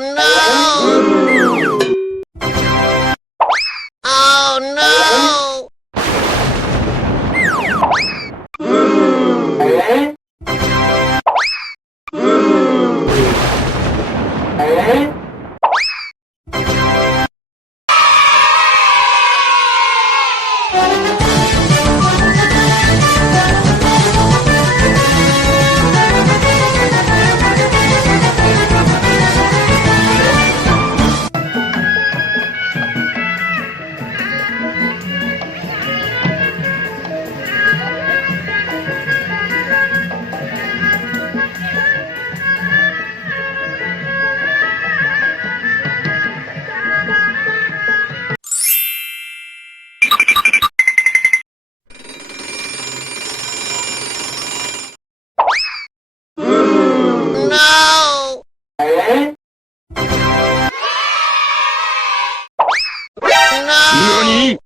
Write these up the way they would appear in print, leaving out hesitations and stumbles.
何？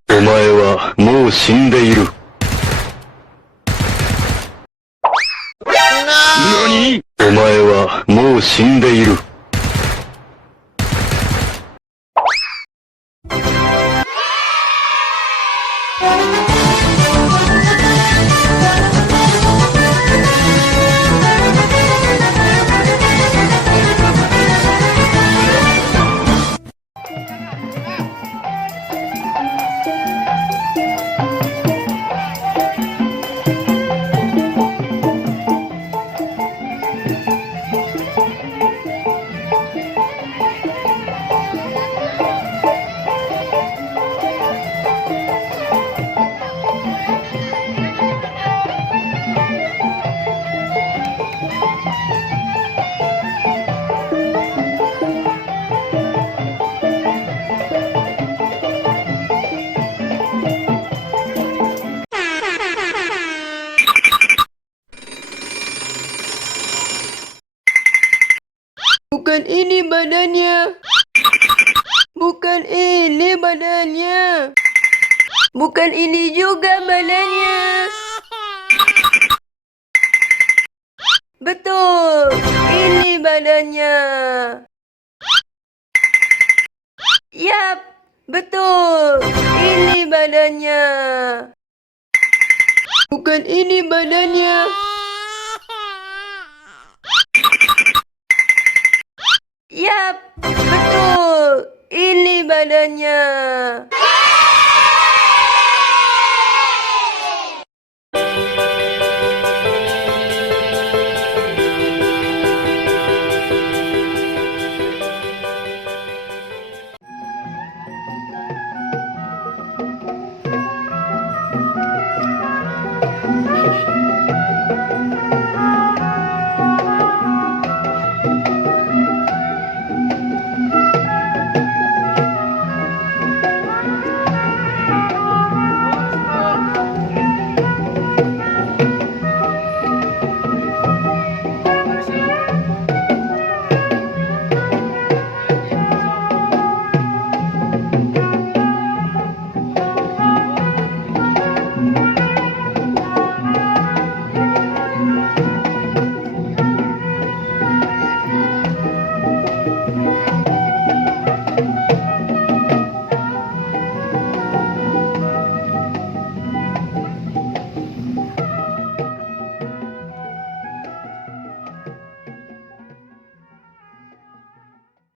お前はもう死んでいる。何？お前はもう死んでいる。Bukan ini badannya. Bukan ini badannya. Bukan ini juga badannya. Betul, ini badannya. Yap, betul, ini badannya. Bukan ini badannya. Yap, betul, ini badannya.